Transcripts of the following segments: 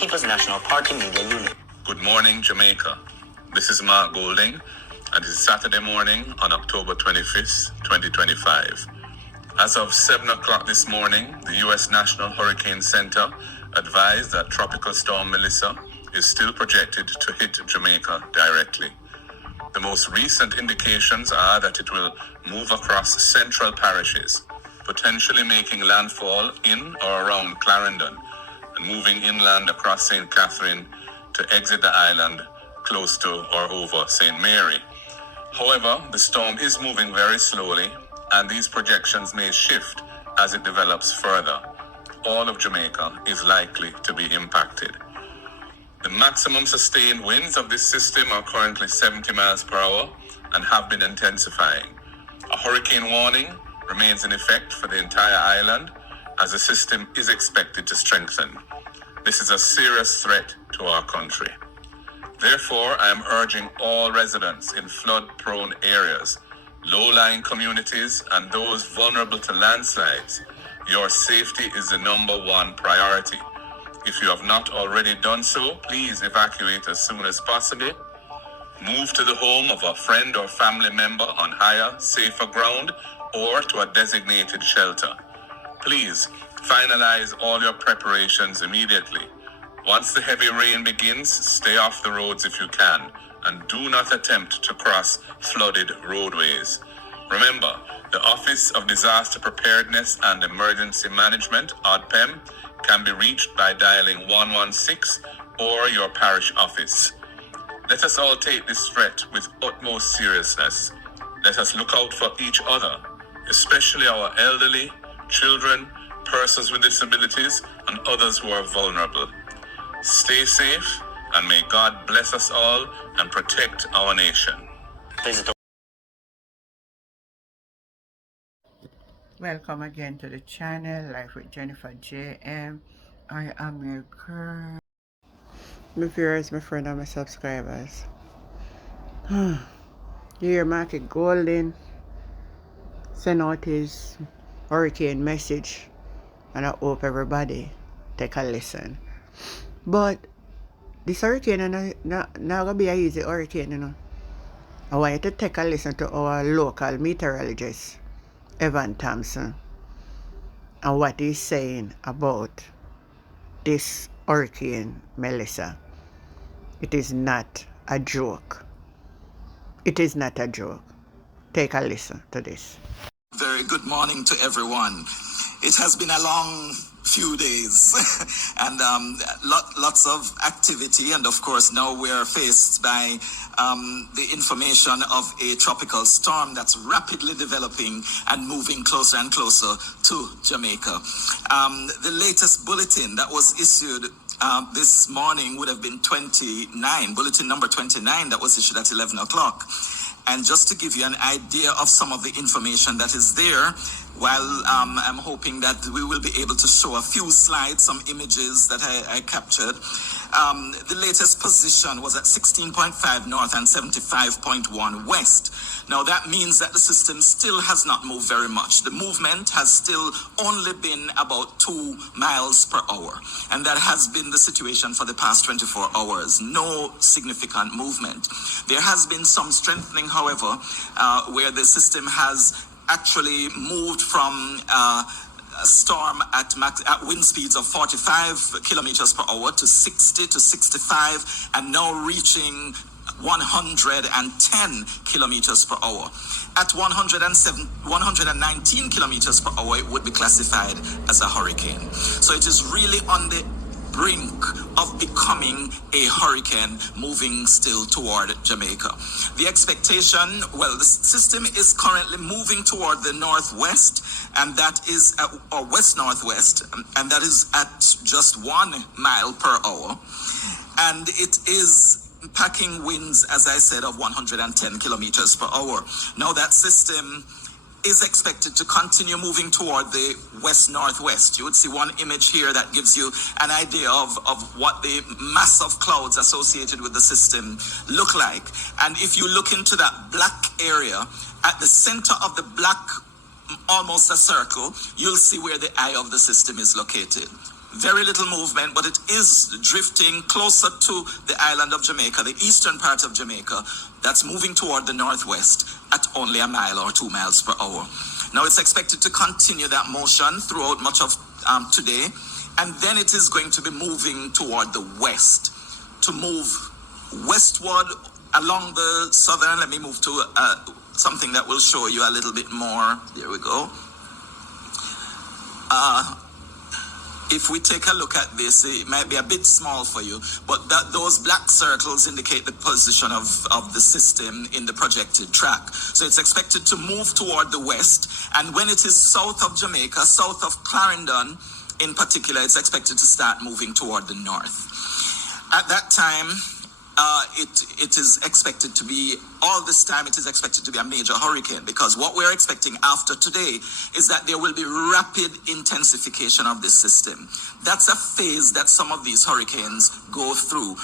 People's National Party Media Unit. Good morning, Jamaica. This is Mark Golding, and it is Saturday morning on October 25th, 2025. As of 7 o'clock this morning, the U.S. National Hurricane Center advised that Tropical Storm Melissa is still projected to hit Jamaica directly. The most recent indications are that it will move across central parishes, potentially making landfall in or around Clarendon and moving inland across St. Catherine to exit the island close to or over St. Mary. However, the storm is moving very slowly, and these projections may shift as it develops further. All of Jamaica is likely to be impacted. The maximum sustained winds of this system are currently 70 miles per hour and have been intensifying. A hurricane warning remains in effect for the entire island as the system is expected to strengthen. This is a serious threat to our country. Therefore, I am urging all residents in flood-prone areas, low-lying communities, and those vulnerable to landslides. Your safety is the #1 priority. If you have not already done so, please evacuate as soon as possible. Move to the home of a friend or family member on higher, safer ground or to a designated shelter. Please finalize all your preparations immediately. Once the heavy rain begins, stay off the roads if you can, and do not attempt to cross flooded roadways. Remember, the Office of Disaster Preparedness and Emergency Management, ODPEM, can be reached by dialing 116 or your parish office. Let us all take this threat with utmost seriousness. Let us look out for each other, especially our elderly, children, persons with disabilities, and others who are vulnerable. Stay safe, and may God bless us all and protect our nation. Welcome again to the channel, Life with Jennifer JM. I am your girl. My viewers, my friends, and my subscribers. You hear Market Golden send out his hurricane message, and I hope everybody take a listen. But this hurricane is not gonna be an easy hurricane, you know. I want you to take a listen to our local meteorologist, Evan Thompson, and what he's saying about this hurricane Melissa. It is not a joke. It is not a joke. Take a listen to this. Very good morning to everyone. It has been a long few days and lots of activity, and of course now we're faced by the information of a tropical storm that's rapidly developing and moving closer and closer to Jamaica. The latest bulletin that was issued this morning would have been bulletin number 29, that was issued at 11 o'clock. And just to give you an idea of some of the information that is there, while I'm hoping that we will be able to show a few slides, some images that I captured. The latest position was at 16.5 north and 75.1 west. Now that means that the system still has not moved very much. The movement has still only been about 2 miles per hour. And that has been the situation for the past 24 hours. No significant movement. There has been some strengthening, however, where the system has actually moved from a storm at wind speeds of 45 kilometers per hour to 60 to 65, and now reaching 110 kilometers per hour. At 119 kilometers per hour, it would be classified as a hurricane. So it is really on the brink of becoming a hurricane, moving still toward Jamaica. The expectation, well, the system is currently moving toward the northwest, and that is or west-northwest, and that is at just 1 mile per hour. And it is packing winds, as I said, of 110 kilometers per hour. Now that system is expected to continue moving toward the west-northwest. You would see one image here that gives you an idea of what the mass of clouds associated with the system look like. And if you look into that black area, at the center of the black, almost a circle, you'll see where the eye of the system is located. Very little movement, but it is drifting closer to the island of Jamaica, the eastern part of Jamaica, that's moving toward the northwest at only a mile or 2 miles per hour. Now it's expected to continue that motion throughout much of today, and then it is going to be moving toward the west, to move westward along the southern. Let me move to something that will show you a little bit more. There we go. If we take a look at this, it might be a bit small for you, but those black circles indicate the position of the system in the projected track. So it's expected to move toward the west, and when it is south of Jamaica, south of Clarendon in particular, it's expected to start moving toward the north. At that time, it is expected to be, all this time it is expected to be a major hurricane, because what we're expecting after today is that there will be rapid intensification of this system. That's a phase that some of these hurricanes go through,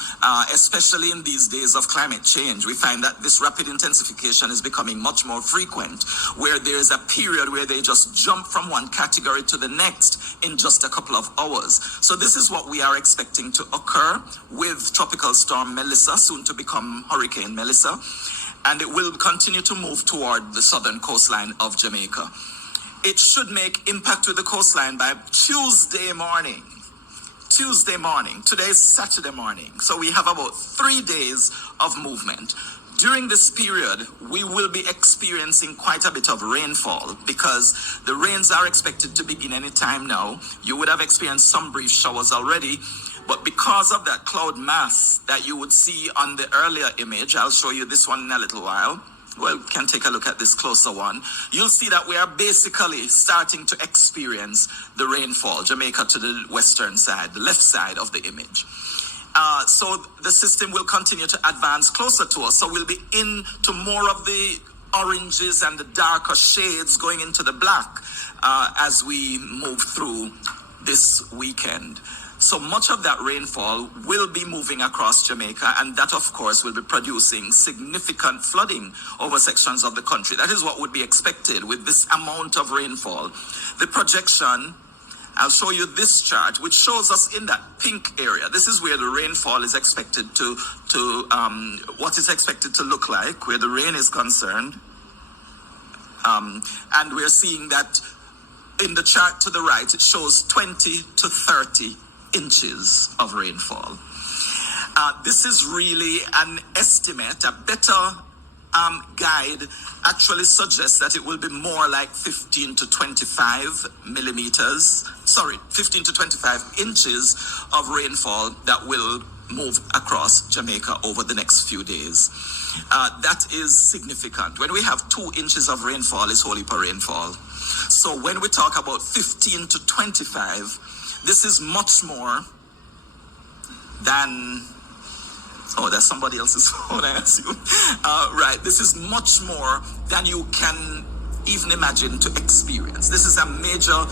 especially in these days of climate change. We find that this rapid intensification is becoming much more frequent, where there's a period where they just jump from one category to the next in just a couple of hours. So this is what we are expecting to occur with Tropical Storm Melissa, soon to become Hurricane Melissa, and it will continue to move toward the southern coastline of Jamaica. It should make impact with the coastline by Tuesday morning. Today is Saturday morning, so we have about 3 days of movement. During this period, we will be experiencing quite a bit of rainfall, because the rains are expected to begin any time now. You would have experienced some brief showers already, but because of that cloud mass that you would see on the earlier image, I'll show you this one in a little while. Well, we can take a look at this closer one. You'll see that we are basically starting to experience the rainfall, Jamaica to the western side, the left side of the image. So the system will continue to advance closer to us. So we'll be into more of the oranges and the darker shades going into the black as we move through this weekend. So much of that rainfall will be moving across Jamaica, and that of course will be producing significant flooding over sections of the country. That is what would be expected with this amount of rainfall. The projection, I'll show you this chart, which shows us in that pink area. This is where the rainfall is expected what is expected to look like, where the rain is concerned. And we're seeing that in the chart to the right, it shows 20 to 30 inches of rainfall. This is really an estimate. A better guide actually suggests that it will be more like 15 to 25 millimeters, 15 to 25 inches of rainfall that will move across Jamaica over the next few days. That is significant. When we have 2 inches of rainfall, it's whole heap of rainfall. So when we talk about 15 to 25, this is much more than, oh, that's somebody else's phone, I assume. Right, this is much more than you can even imagine to experience. This is a major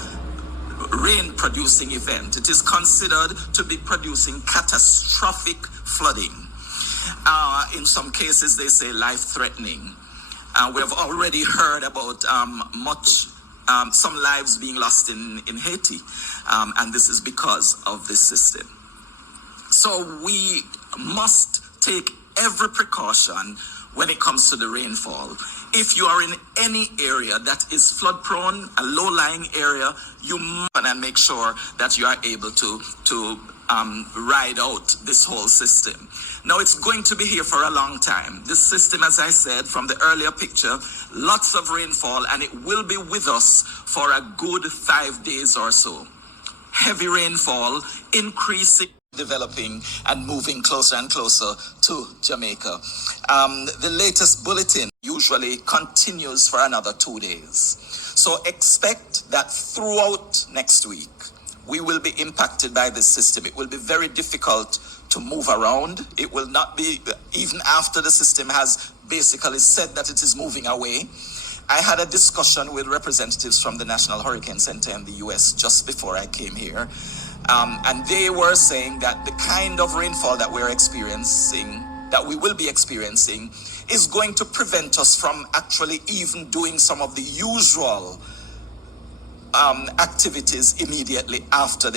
rain-producing event. It is considered to be producing catastrophic flooding. In some cases, they say life-threatening. We have already heard about some lives being lost in Haiti, and this is because of this system. So we must take every precaution when it comes to the rainfall. If you are in any area that is flood prone, a low-lying area, you must make sure that you are able to ride out this whole system. Now it's going to be here for a long time. This system, as I said from the earlier picture, lots of rainfall, and it will be with us for a good 5 days or so. Heavy rainfall, increasing, developing and moving closer and closer to Jamaica. The latest bulletin usually continues for another 2 days. So expect that throughout next week, we will be impacted by this system. It will be very difficult to move around. It will not be, even after the system has basically said that it is moving away. I had a discussion with representatives from the National Hurricane Center in the US just before I came here. And they were saying that the kind of rainfall that we're experiencing, that we will be experiencing, is going to prevent us from actually even doing some of the usual activities immediately after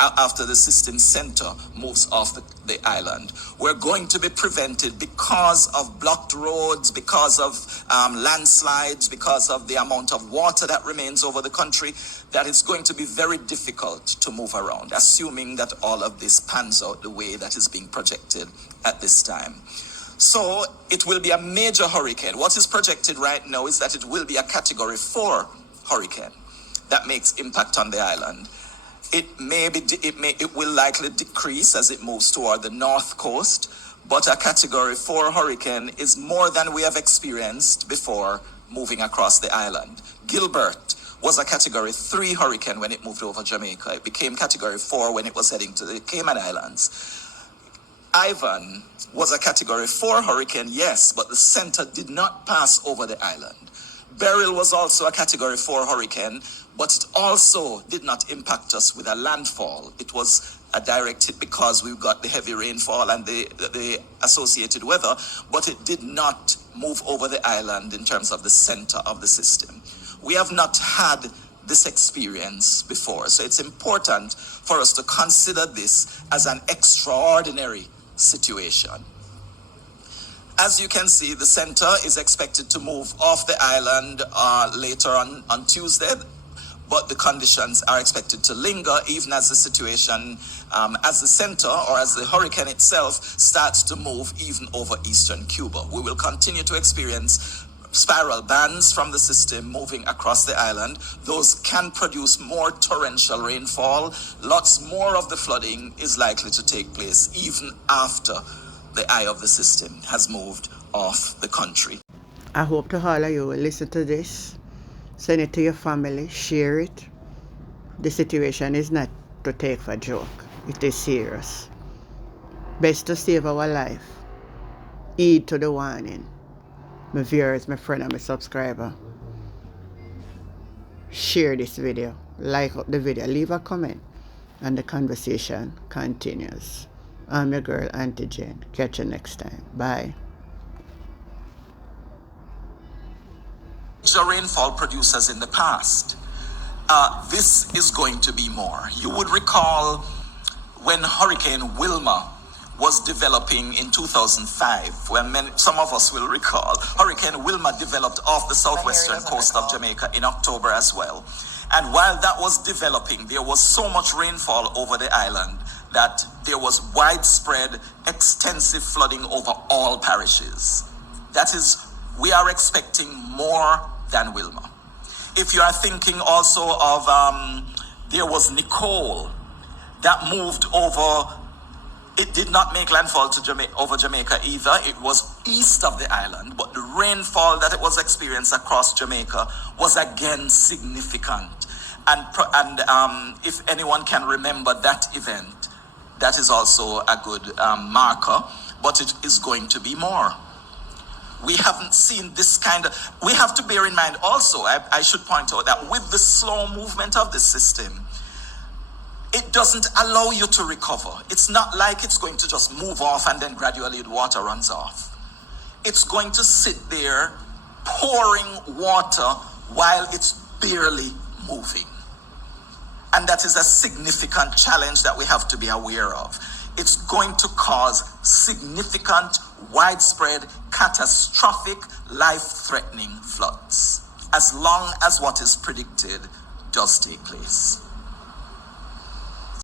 after the system center moves off the island. We're going to be prevented because of blocked roads, because of landslides, because of the amount of water that remains over the country, that it's going to be very difficult to move around, assuming that all of this pans out the way that is being projected at this time. So it will be a major hurricane. What is projected right now is that it will be a Category 4 hurricane that makes impact on the island. It will likely decrease as it moves toward the north coast, but a Category 4 hurricane is more than we have experienced before moving across the island. Gilbert was a Category 3 hurricane when it moved over Jamaica. It became Category 4 when it was heading to the Cayman Islands. Ivan was a Category 4 hurricane, yes, but the center did not pass over the island. Beryl was also a Category 4 hurricane, but it also did not impact us with a landfall. It was a direct hit because we got the heavy rainfall and the associated weather, but it did not move over the island in terms of the center of the system. We have not had this experience before, so it's important for us to consider this as an extraordinary situation. As you can see, the center is expected to move off the island later on Tuesday, but the conditions are expected to linger even as the situation, as the center or as the hurricane itself starts to move even over eastern Cuba. We will continue to experience spiral bands from the system moving across the island. Those can produce more torrential rainfall. Lots more of the flooding is likely to take place even after the eye of the system has moved off the country. I hope to all of you will listen to this, send it to your family, share it. The situation is not to take for a joke. It is serious. Best to save our life. Heed to the warning. My viewers, my friend and my subscriber. Share this video. Like up the video. Leave a comment. And the conversation continues. I'm your girl, Auntie Jane. Catch you next time. Bye. Major rainfall producers in the past. This is going to be more. You would recall when Hurricane Wilma was developing in 2005, when some of us will recall, Hurricane Wilma developed off the southwestern coast of Jamaica in October as well. And while that was developing, there was so much rainfall over the island that there was widespread, extensive flooding over all parishes. That is, we are expecting more than Wilma. If you are thinking also of, there was Nicole that moved over. It did not make landfall to over Jamaica either. It was east of the island, but the rainfall that it was experienced across Jamaica was again significant. And if anyone can remember that event, that is also a good marker, but it is going to be more. We haven't seen this kind of, we have to bear in mind also, I should point out that with the slow movement of the system, it doesn't allow you to recover. It's not like it's going to just move off and then gradually the water runs off. It's going to sit there pouring water while it's barely moving. And that is a significant challenge that we have to be aware of. It's going to cause significant, widespread, catastrophic, life-threatening floods, as long as what is predicted does take place.